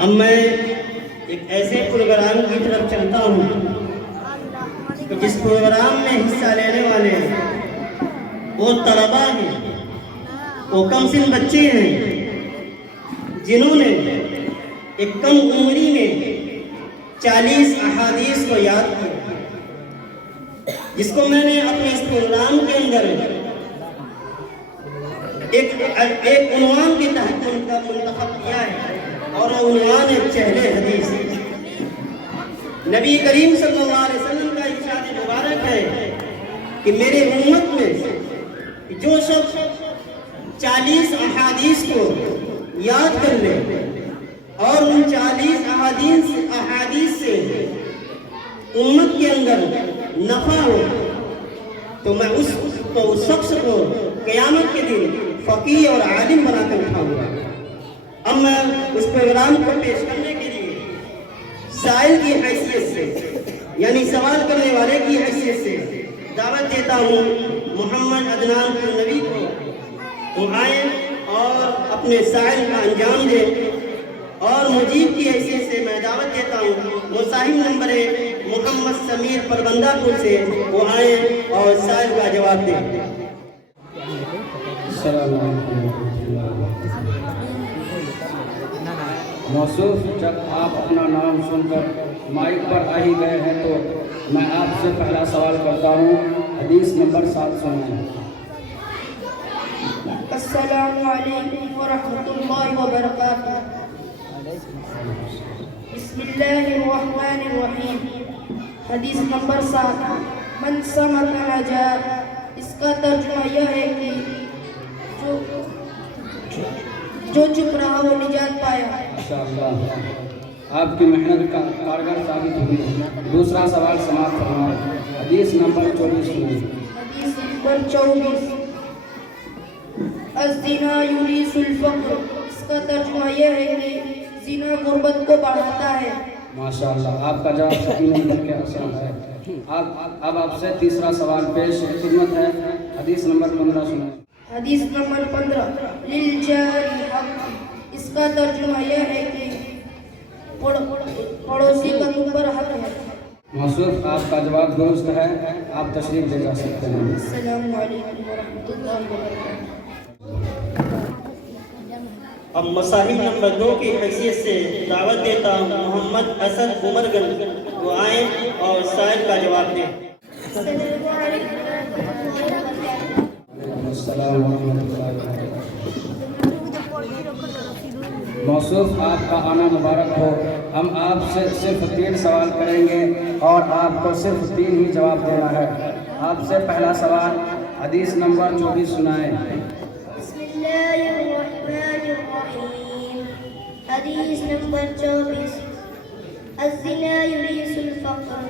اب میں ایک ایسے پروگرام کی طرف چلتا ہوں کہ جس پروگرام میں حصہ لینے والے وہ طلباء ہیں، وہ کم سن بچے ہیں جنہوں نے ایک کم عمری میں 40 احادیث کو یاد کیا، جس کو میں نے اپنے اس پروگرام کے اندر ایک عنوان کے تحت منتخب کیا ہے، اور وہ عنوان ہے چہل حدیث۔ نبی کریم صلی اللہ علیہ وسلم کا ارشاد مبارک ہے کہ میرے امت میں جو شخص 40 احادیث کو یاد کر لے اور ان 40 احادیث سے امت کے اندر نفع ہو، تو میں اس شخص کو قیامت کے دن فقیہ اور عالم بنا کر اٹھاؤں گا۔ اب میں اس پروگرام کو پیش کرنے کے لیے سائل کی حیثیت سے، یعنی سوال کرنے والے کی حیثیت سے دعوت دیتا ہوں محمد عدنان نبی کو، وہ آئیں اور اپنے سائل کا انجام دیں۔ اور مجیب کی حیثیت سے میں دعوت دیتا ہوں مصاحب نمبر 1 محمد سمیر پربندہ پور سے، وہ آئیں اور سائل کا جواب دیں۔ السلام علیکم۔ موصوف، جب آپ اپنا نام سن کر مائک پر آ ہی گئے ہیں تو میں آپ سے پہلا سوال کرتا ہوں، حدیث نمبر 7 سنائیں۔ السلام علیکم ورحمۃ اللہ وبرکاتہ۔ بسم اللہ الرحمن الرحیم۔ حدیث نمبر 7، من صمت نجا۔ اس کا ترجمہ یہ ہے کہ جو چپ رہا وہ نجات پایا۔ ماشاءاللہ، آپ کی محنت کا کارگر ثابت ہوئی۔ دوسرا سوال سماعت فرمائیں، حدیث نمبر 24 سنائیں۔ حدیث نمبر 24، الزنا یورث الفقر۔ اس کا ترجمہ یہ ہے کہ زنا غربت کو بڑھاتا ہے۔ ماشاءاللہ، آپ کا جواب صحیح نہیں بلکہ آسان ہے۔ اب آپ سے تیسرا سوال پیش خدمت ہے، حدیث نمبر 15 سنائیں۔ حدیث نمبر 15، للجار حق۔ اس کا ترجمہ یہ ہے کہ پڑوسی کا تم پر حق ہے۔ موصوف، آپ کا جواب درست ہے، آپ تشریف لے جا سکتے ہیں۔ السلام علیکم ورحمۃ اللہ وبرکاتہ۔ اب مصاحب نمبر 2 کی حیثیت سے دعوت دیتا ہوں محمد اسد عمر گنج، وہ آئیں اور سائل کا جواب دیں۔ السلام علیکم ورحمۃ اللہ وبرکاتہ۔ السلام ورحمۃ اللہ وبرکاتہ۔ موصوف، آپ کا آنا مبارک ہو۔ ہم آپ سے صرف 3 سوال کریں گے اور آپ کو صرف 3 ہی جواب دینا ہے۔ آپ سے پہلا سوال، حدیث نمبر 24 سنائیں۔ بسم اللہ الرحمن الرحیم۔ حدیث نمبر 24، الزنا یورث الفقر۔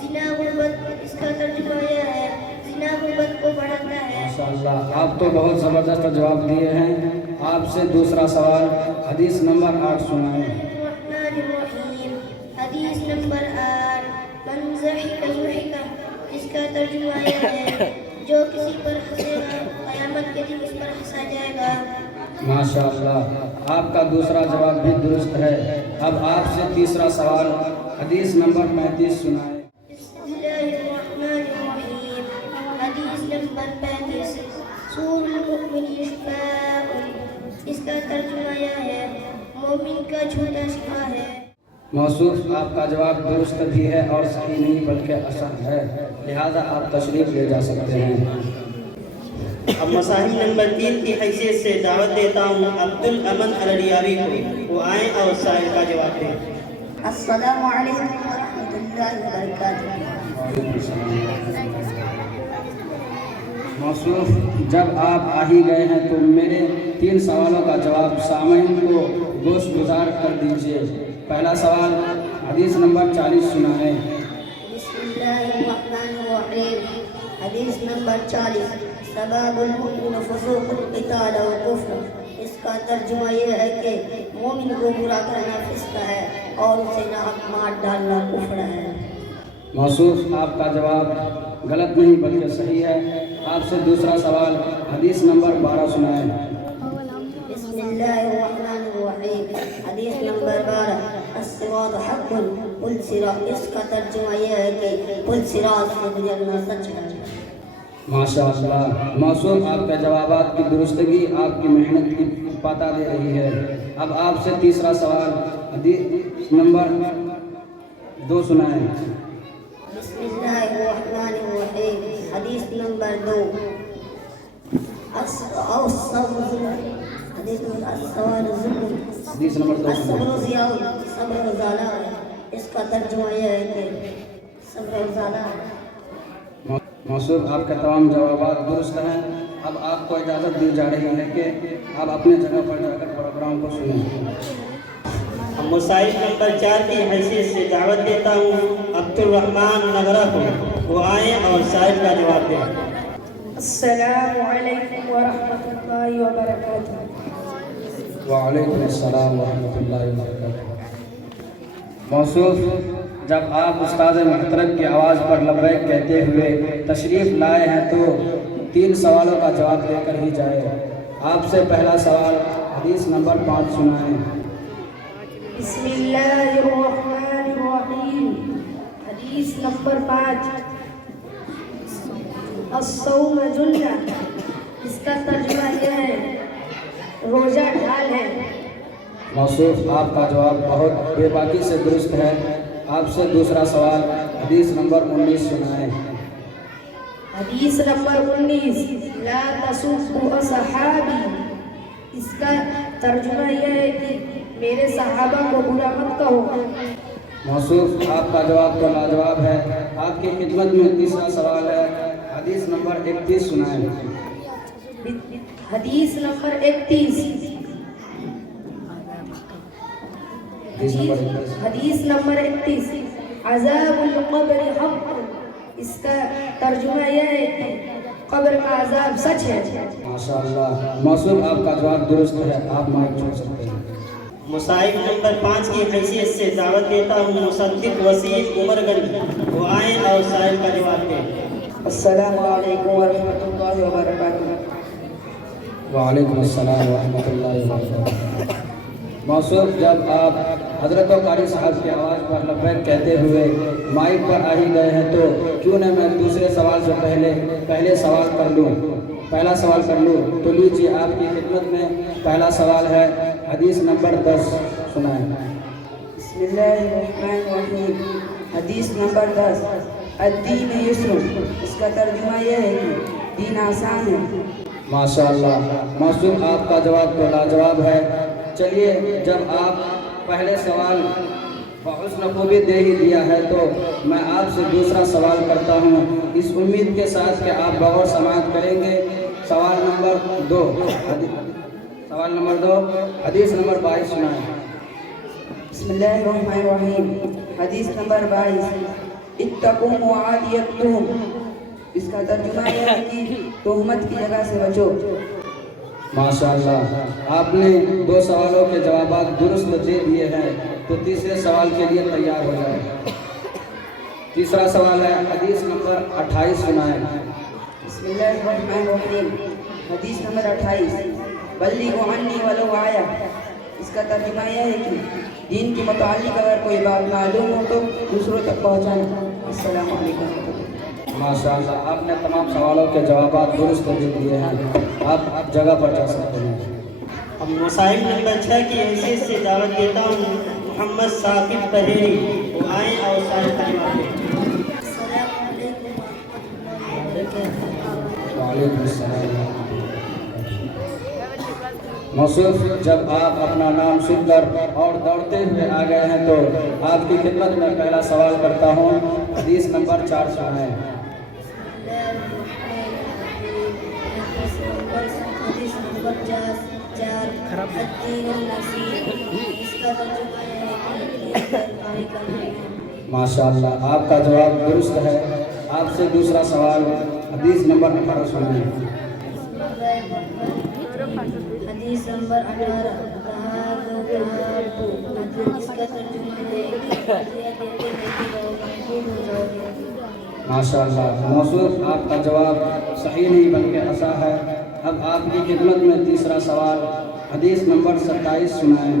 زنا غربت، اس کا ترجمہ یہ ہے زنا غربت کو بڑھاتا ہے۔ ماشاءاللہ، آپ تو بہت زبردست جواب دیے ہیں۔ آپ سے دوسرا سوال، حدیث نمبر 8 سنائیں۔ الرحمن الرحیم۔ حدیث نمبر 8، من ضحک ضحکا۔ اس کا ترجمہ یہ ہے جو کسی پر ہنسے گا قیامت کے دن اس پر ہنسا جائے گا۔ ماشاءاللہ، آپ کا دوسرا جواب بھی درست ہے۔ اب آپ سے تیسرا سوال، حدیث نمبر 35 سنائیں۔ بسم اللہ الرحمن الرحیم۔ حدیث نمبر 35، سور المؤمن شفاء۔ اس کا ترجمہ یہ ہے مومن کا جھوٹا شفا ہے۔ موصوف، آپ کا جواب درست بھی ہے اور صحیح نہیں بلکہ اصح ہے، لہذا آپ تشریف لے جا سکتے ہیں۔ اب مصاحب نمبر 3 کی حیثیت سے دعوت دیتا ہوں عبد الامن الریاوی کو، وہ آئیں اور سائل کا جواب دیں۔ السلام علیکم ورحمۃ اللہ وبرکاتہ۔ موصوف، جب آپ آ ہی گئے ہیں تو میرے 3 سوالوں کا جواب سامعین کو گوش گزار کر دیجیے۔ پہلا سوال، حدیث نمبر 40 سنائیں۔ بسم اللہ الرحمن الرحیم۔ حدیث نمبر 40، سباب المؤمن فسوق القتال و کفر۔ اس کا ترجمہ یہ ہے کہ مومن کو برا کرنا فسق ہے اور اسے ناحق مار ڈالنا کفر ہے۔ موصوف، آپ کا جواب غلط نہیں بلکہ صحیح ہے۔ آپ سے دوسرا سوال، حدیث نمبر 12 سنائیں۔ بسم اللہ الرحمن الرحیم۔ حدیث نمبر 12، الصراط حق پل صراط، اس کا ترجمہ یہ ہے کہ پل صراط سے گزرنا سچ ہے۔ ماشاء اللہ، موصوف آپ کے جوابات کی درستگی آپ کی محنت کی پتہ دے رہی ہے۔ اب آپ سے تیسرا سوال حدیث نمبر 2 سنائیں۔ بسم اللہ الرحمن الرحیم، حدیث نمبر 2۔ الصبر حدیث نمبر 2 سنائیں۔ ضیاء، صبر ازالہ ہے، اس کا ترجمہ یہ ہے کہ صبر ازالہ ہے۔ موصوف آپ کے تمام جوابات درست ہیں۔ اب آپ کو اجازت دی جا رہی ہے کہ آپ اپنے جگہ پر جا کر پروگرام کو سنیں۔ مسائل نمبر 4 کی حیثیت سے دعوت دیتا ہوں عبد الرحمن نگرہ کو، وہ آئیں اور سائل کا جواب دیں۔ السلام علیکم ورحمۃ اللہ وبرکاتہ۔ وعلیکم السلام ورحمۃ اللہ وبرکاتہ۔ موصوف جب آپ استاد محترم کی آواز پر لبیک کہتے ہوئے تشریف لائے ہیں تو 3 سوالوں کا جواب دے کر ہی جائے۔ آپ سے پہلا سوال حدیث نمبر 5 سنائیں۔ بسم اللہ الرحمن الرحیم، حدیث نمبر 5۔ الصوم جنہ، اس کا ترجمہ یہ ہے روزہ ڈھال ہے۔ موصوف آپ کا جواب بہت بے باکی سے درست ہے۔ آپ سے دوسرا سوال حدیث نمبر 19 سنائیں۔ حدیث نمبر 19، لا تسبوا اصحابی، اس کا ترجمہ یہ ہے کہ میرے صحابہ کو برا مت کہو۔ موصوف آپ کا جواب تو لاجواب ہے۔ آپ کی خدمت میں تیسرا سوال ہے، حدیث نمبر 31 سنائیں۔ حدیث نمبر 31، حدیث نمبر 31، عذاب القبر حق، اس کا ترجمہ یہ ہے کہ قبر کا عذاب سچ ہے۔ ماشاء اللہ، موصوف آپ کا جواب درست ہے۔ آپ مائک چھوڑ سکتے ہیں۔ مسائل نمبر 5 کی حیثیت سے دعوت دیتا ہوں مصدق وسیم عمر گنج، وہ آئیں اور سائل کا جواب دیں۔ السلام علیکم ورحمۃ اللہ وبرکاتہ۔ وعلیکم السلام ورحمۃ اللہ وبرکاتہ۔ موصوف جب آپ حضرت و قاری صاحب کی آواز پر لبیک کہتے ہوئے مائک پر آ ہی گئے ہیں تو کیوں نہ میں دوسرے سوال سے پہلا سوال کر لوں تو لیجیے آپ کی خدمت میں پہلا سوال ہے، حدیث نمبر 10 سنائیں۔ بسم اللہ الرحمن الرحیم، حدیث نمبر 10، الدین یسر، اس کا ترجمہ یہ ہے کہ دین آسان ہے۔ ماشاء اللہ، موصوف آپ کا جواب تو لاجواب ہے۔ چلیے، جب آپ پہلے سوال بحسن خوبی دے ہی دیا ہے تو میں آپ سے دوسرا سوال کرتا ہوں، اس امید کے ساتھ کہ آپ بغور سماعت کریں گے۔ سوال نمبر 2، حدیث نمبر 22 سنائیں۔ بسم اللہ الرحمن الرحیم، حدیث نمبر 22، اتقوا موعد یکتم، اس کا ترجمہ یہ ہے کہ تہمت کی جگہ سے بچو۔ ماشاء اللہ، آپ نے 2 سوالوں کے جوابات درست دے دیے ہیں تو تیسرے سوال کے لیے تیار ہو جائیں۔ تیسرا سوال ہے، حدیث نمبر 28 سنائیں۔ بسم اللہ الرحمن الرحیم، حدیث نمبر 28، بلغوا عنی ولو آیا، اس کا ترجمہ یہ ہے کہ دین کے متعلق اگر کوئی بات معلوم ہو تو دوسروں تک پہنچانا۔ السلام علیکم۔ ماشاء اللہ، آپ نے تمام سوالوں کے جوابات درست دے دیے ہیں۔ آپ جگہ پر جا سکتے ہیں۔ اب مسائل نمبر 6 کی حیثیت سے دعوت دیتا ہوں محمد ثاقب طہیری، وہ آئیں اور سائل کا جواب دیں۔ السلام علیکم ورحمۃ اللہ وبرکاتہ۔ وعلیکم السلام۔ موصوف جب آپ اپنا نام سن کر اور دوڑتے ہوئے آ گئے ہیں تو آپ کی خدمت میں پہلا سوال کرتا ہوں، حدیث نمبر 4 سنائیں۔ حدیث نمبر 4، الدین النصیح، اس کا ترجمہ ہے کہ ماشاء اللہ، آپ کا جواب درست ہے۔ آپ سے دوسرا سوال حدیث نمبر 18 سنائیں۔ حدیث نمبر 18، اس کا ترجمہ ہے ماشاء اللہ، موصوف آپ کا جواب صحیح نہیں بلکہ اصح ہے۔ اب آپ کی خدمت میں تیسرا سوال حدیث نمبر 27 سنائیں۔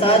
7